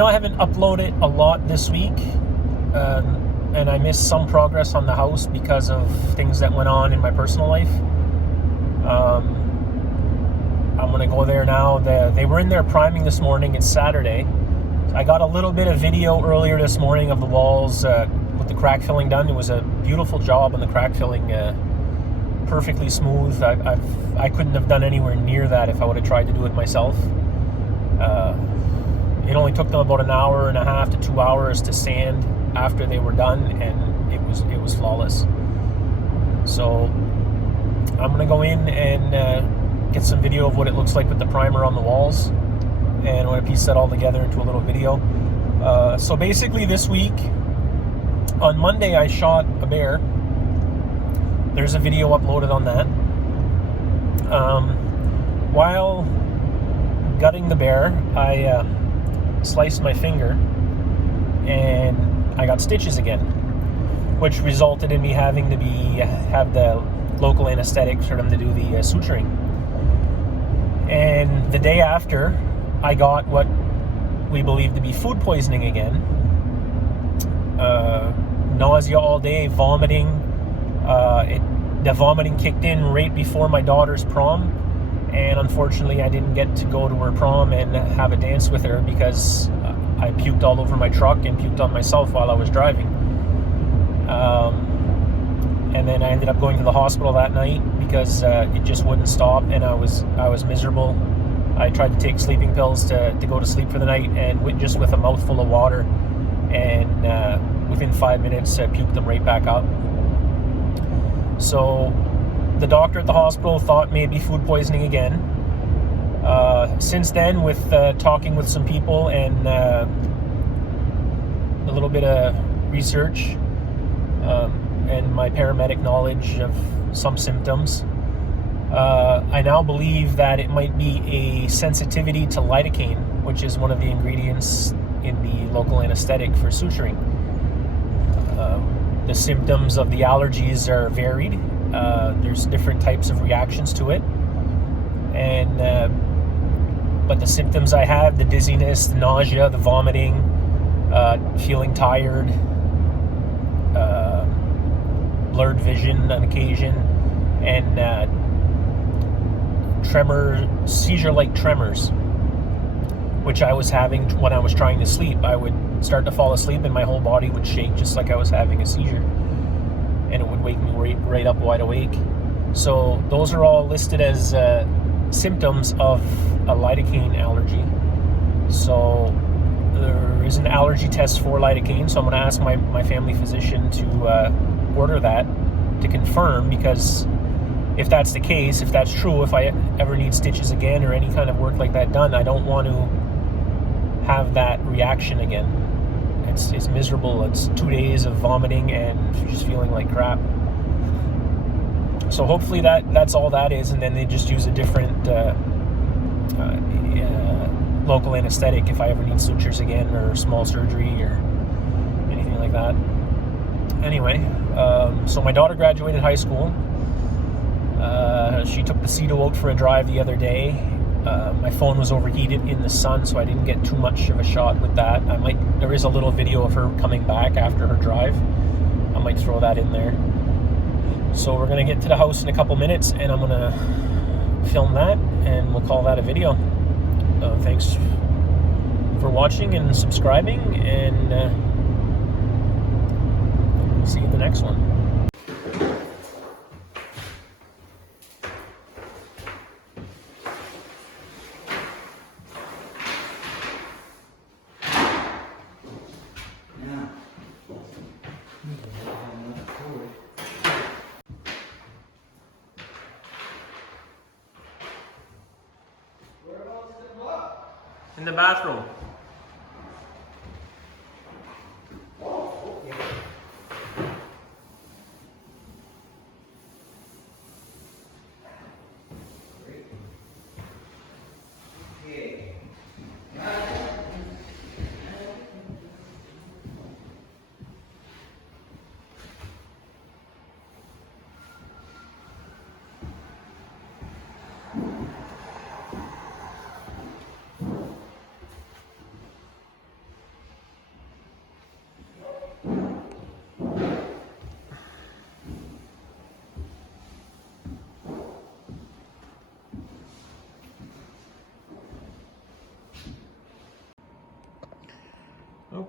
know I haven't uploaded a lot this week, and I missed some progress on the house because of things that went on in my personal life. I'm going to go there now. They were in there priming this morning. It's Saturday. I got a little bit of video earlier this morning of the walls with the crack filling done. It was a beautiful job on the crack filling, perfectly smooth. I couldn't have done anywhere near that if I would have tried to do it myself. It only took them about an hour and a half to 2 hours to sand after they were done, and it was flawless. So I'm gonna go in and get some video of what it looks like with the primer on the walls, and I'm gonna piece that all together into a little video. So basically this week, on Monday, I shot a bear. There's a video uploaded on that. While gutting the bear, I sliced my finger and I got stitches again, which resulted in me having to have the local anesthetic for them to do the suturing. And the day after, I got what we believe to be food poisoning again. Nausea all day, vomiting. The vomiting kicked in right before my daughter's prom, and unfortunately I didn't get to go to her prom and have a dance with her because I puked all over my truck and puked on myself while I was driving. And then I ended up going to the hospital that night because it just wouldn't stop, and I was miserable. I tried to take sleeping pills to go to sleep for the night, and just with a mouthful of water, and within 5 minutes puked them right back up. So the doctor at the hospital thought maybe food poisoning again. Since then, with talking with some people and a little bit of research and my paramedic knowledge of some symptoms, I now believe that it might be a sensitivity to lidocaine, which is one of the ingredients in the local anesthetic for suturing. The symptoms of the allergies are varied. There's different types of reactions to it, and but the symptoms I have, the dizziness, the nausea, the vomiting, feeling tired, blurred vision on occasion, and seizure-like tremors, which I was having when I was trying to sleep. I would start to fall asleep and my whole body would shake just like I was having a seizure, and it would wake me right up wide awake. So those are all listed as symptoms of a lidocaine allergy. So there is an allergy test for lidocaine, so I'm going to ask my family physician to order that to confirm, because if that's the case, if that's true, if I ever need stitches again or any kind of work like that done, I don't want to have that reaction again. It's miserable. It's 2 days of vomiting and just feeling like crap. So hopefully that's all that is, and then they just use a different local anesthetic if I ever need sutures again or small surgery or anything like that. Anyway, so my daughter graduated high school. She took the Cedo out for a drive the other day. My phone was overheated in the sun, so I didn't get too much of a shot with that. There is a little video of her coming back after her drive. I might throw that in there. So we're gonna get to the house in a couple minutes, and I'm gonna film that, and we'll call that a video. Thanks for watching and subscribing, and see you in the next one. In the bathroom.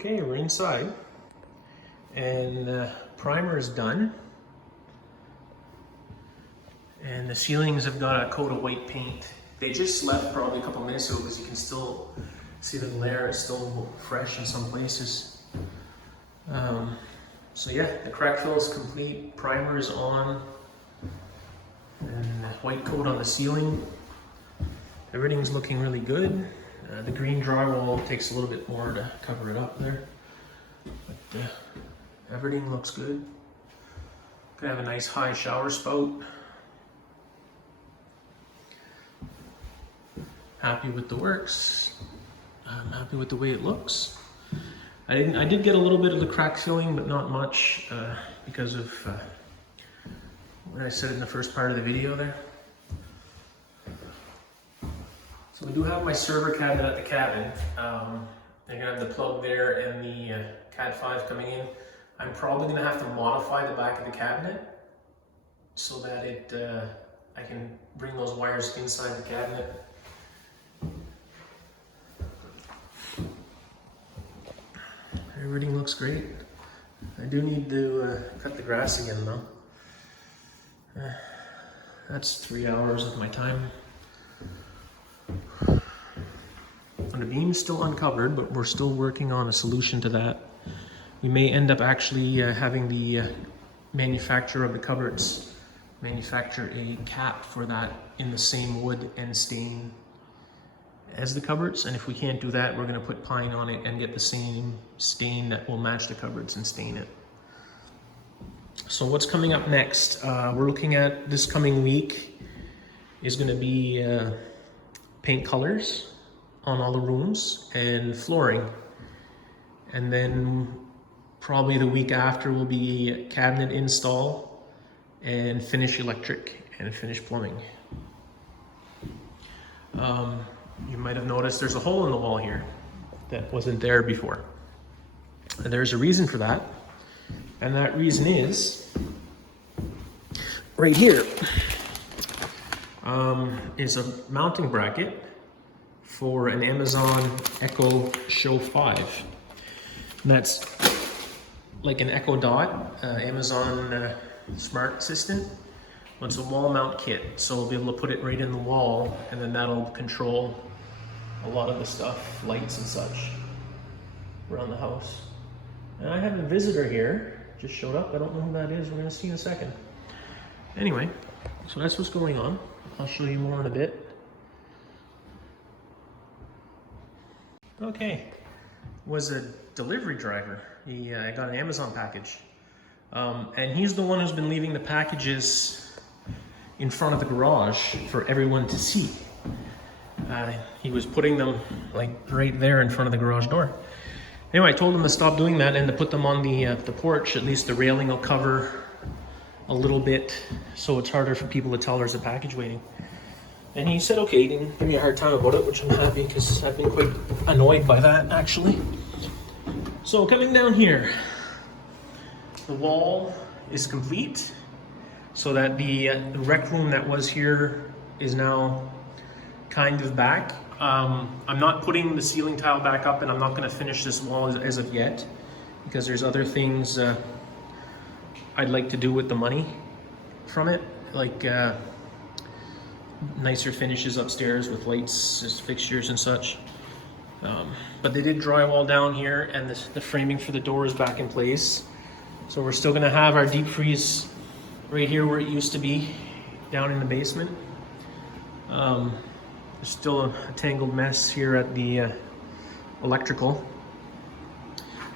Okay, we're inside, and the primer is done, and the ceilings have got a coat of white paint. They just left probably a couple minutes ago because you can still see the glare is still fresh in some places. So yeah, the crack fill is complete, primer is on, and white coat on the ceiling. Everything's looking really good. The green drywall takes a little bit more to cover it up there, but everything looks good. Gonna have a nice high shower spout. Happy with the works. I'm happy with the way it looks. I did get a little bit of the crack filling, but not much because of what I said in the first part of the video there. So we do have my server cabinet at the cabin. I'm gonna have the plug there and the Cat 5 coming in. I'm probably gonna have to modify the back of the cabinet so that I can bring those wires inside the cabinet. Everything looks great. I do need to cut the grass again though. That's 3 hours of my time. And the beam's still uncovered, but we're still working on a solution to that. We may end up actually having the manufacturer of the cupboards manufacture a cap for that in the same wood and stain as the cupboards, and if we can't do that, we're going to put pine on it and get the same stain that will match the cupboards and stain it. So what's coming up next? We're looking at this coming week is going to be paint colors on all the rooms and flooring, and then probably the week after will be cabinet install and finish electric and finish plumbing. You might have noticed there's a hole in the wall here that wasn't there before. And there's a reason for that. And that reason is right here is a mounting bracket for an Amazon Echo Show 5. And that's like an Echo Dot, Amazon Smart Assistant. It's a wall mount kit, so we'll be able to put it right in the wall, and then that'll control a lot of the stuff, lights and such, around the house. And I have a visitor here, just showed up. I don't know who that is. We're gonna see in a second. Anyway, so that's what's going on. I'll show you more in a bit. Okay, was a delivery driver. I got an Amazon package. And he's the one who's been leaving the packages in front of the garage for everyone to see. He was putting them like right there in front of the garage door. Anyway, I told him to stop doing that and to put them on the porch. At least the railing will cover a little bit, so it's harder for people to tell there's a package waiting. And he said okay. He didn't give me a hard time about it, which I'm happy, because I've been quite annoyed by that actually. So coming down here, the wall is complete, so that the rec room that was here is now kind of back. I'm not putting the ceiling tile back up, and I'm not going to finish this wall as of yet, because there's other things I'd like to do with the money from it, like nicer finishes upstairs with lights, fixtures and such. But they did drywall down here, and the framing for the door is back in place. So we're still gonna have our deep freeze right here where it used to be, down in the basement. There's still a tangled mess here at the electrical.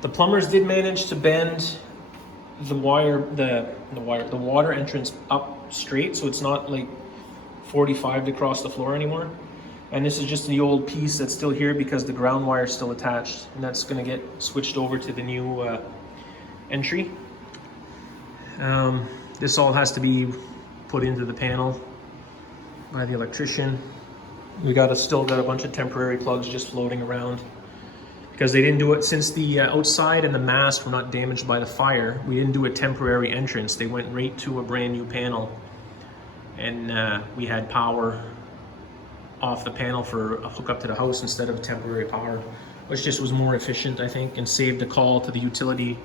The plumbers did manage to bend the water entrance up straight, so it's not like 45 across the floor anymore. And this is just the old piece that's still here because the ground wire is still attached, and that's going to get switched over to the new entry. This all has to be put into the panel by the electrician. We still got a bunch of temporary plugs just floating around because they didn't do it since the outside and the mast were not damaged by the fire. We didn't do a temporary entrance. They went right to a brand new panel, and we had power off the panel for a hookup to the house instead of temporary power which just was more efficient, I think, and saved the call to the utility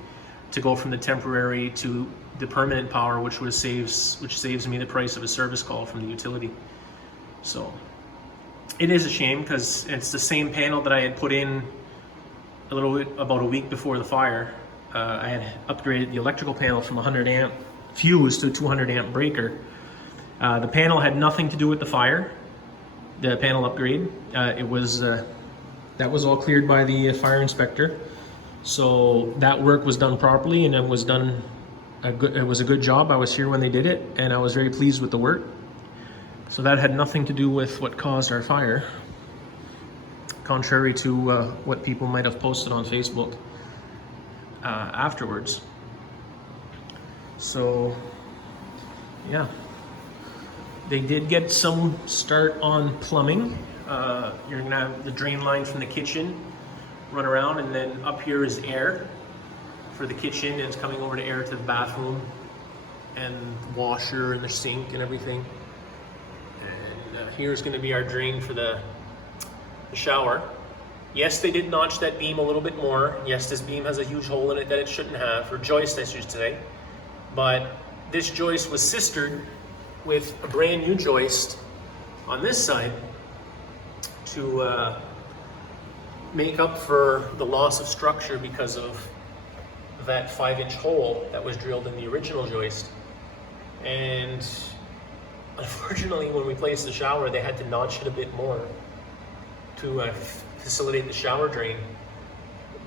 to go from the temporary to the permanent power, which saves me the price of a service call from the utility. So it is a shame because it's the same panel that I had put in a little bit about a week before the fire. I had upgraded the electrical panel from 100 amp fuse to a 200 amp breaker. The panel had nothing to do with the fire, the panel upgrade. That was all cleared by the fire inspector. So that work was done properly, and it was a good job. I was here when they did it, and I was very pleased with the work. So that had nothing to do with what caused our fire, contrary to what people might have posted on Facebook afterwards. So yeah, they did get some start on plumbing. You're gonna have the drain line from the kitchen run around, and then up here is air for the kitchen, and it's coming over to air to the bathroom and washer and the sink and everything. And here's going to be our drain for the shower. Yes, they did notch that beam a little bit more. Yes, this beam has a huge hole in it that it shouldn't have, or joist I should say. But this joist was sistered with a brand new joist on this side to make up for the loss of structure because of that 5-inch hole that was drilled in the original joist. And unfortunately, when we placed the shower, they had to notch it a bit more to facilitate the shower drain.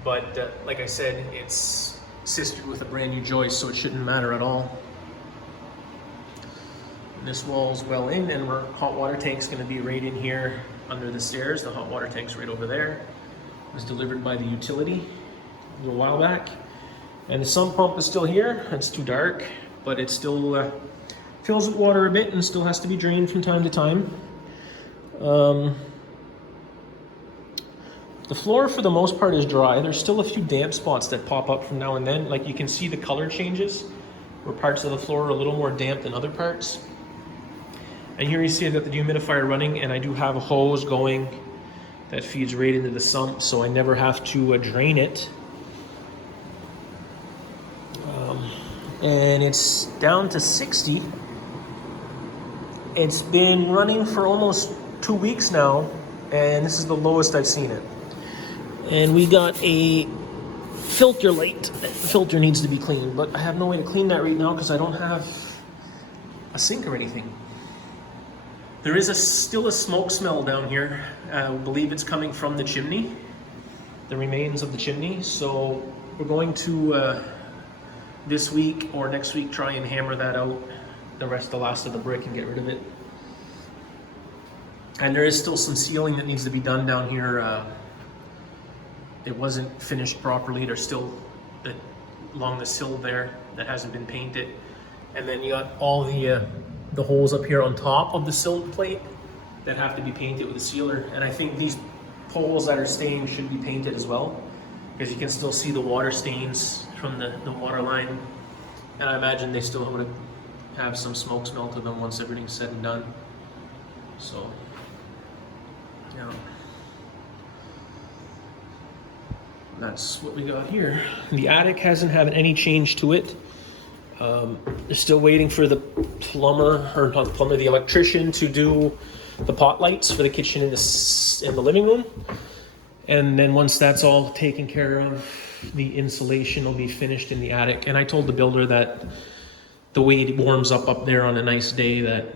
But like I said, it's sistered with a brand new joist, so it shouldn't matter at all. And this wall's well in, and our hot water tank's going to be right in here under the stairs. The hot water tank's right over there. It was delivered by the utility a little while back. And the sump pump is still here. It's too dark, but it still fills with water a bit and still has to be drained from time to time. The floor for the most part is dry. There's still a few damp spots that pop up from now and then. Like you can see the color changes, where parts of the floor are a little more damp than other parts. And here you see I've got the dehumidifier running, and I do have a hose going that feeds right into the sump, so I never have to drain it. And it's down to 60. It's been running for almost 2 weeks now, and this is the lowest I've seen it. And we got a filter light. The filter needs to be cleaned, but I have no way to clean that right now because I don't have a sink or anything. There is still a smoke smell down here. I believe it's coming from the chimney, the remains of the chimney. So we're going to this week or next week try and hammer that out, the last of the brick, and get rid of it. And there is still some sealing that needs to be done down here. It wasn't finished properly. There's still that along the sill there that hasn't been painted. And then you got all the holes up here on top of the sill plate that have to be painted with a sealer. And I think these poles that are staying should be painted as well, because you can still see the water stains from the water line. And I imagine they still would have some smoke smell to them once everything's said and done. So, yeah. That's what we got here. The attic hasn't had any change to it. They're still waiting for the the electrician to do the pot lights for the kitchen and the living room. And then once that's all taken care of, the insulation will be finished in the attic. And I told the builder that the way it warms up there on a nice day, that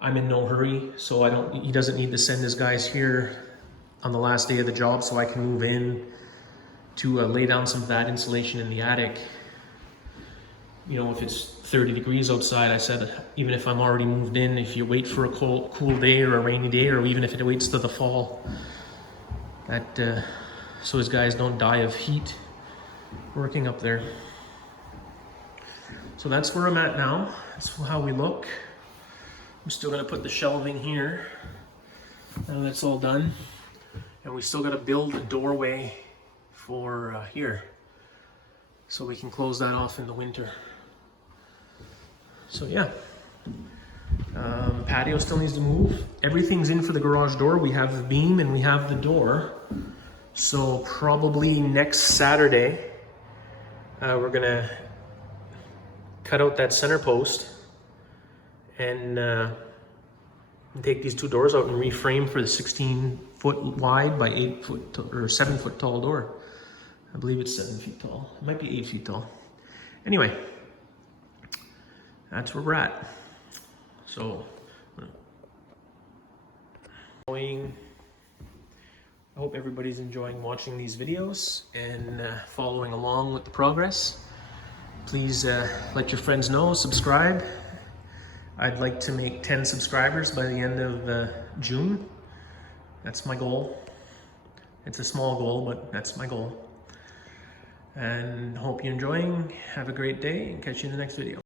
I'm in no hurry, so he doesn't need to send his guys here on the last day of the job, so I can move in to lay down some of that insulation in the attic. You know, if it's 30 degrees outside, I said, even if I'm already moved in, if you wait for a cool day or a rainy day, or even if it waits to the fall, that so his guys don't die of heat working up there. So that's where I'm at now. That's how we look. I'm still gonna put the shelving here, and that's all done. And we still gotta build a doorway for here, so we can close that off in the winter. So yeah, patio still needs to move. Everything's in for the garage door. We have the beam and we have the door. So probably next Saturday, we're gonna cut out that center post and take these two doors out and reframe for the 16-foot wide by 8-foot or 7-foot tall door. I believe it's 7 feet tall. It might be 8 feet tall. Anyway, that's where we're at. So, I hope everybody's enjoying watching these videos and following along with the progress. Please let your friends know, subscribe. I'd like to make 10 subscribers by the end of June. That's my goal. It's a small goal, but that's my goal. And hope you're enjoying. Have a great day and catch you in the next video.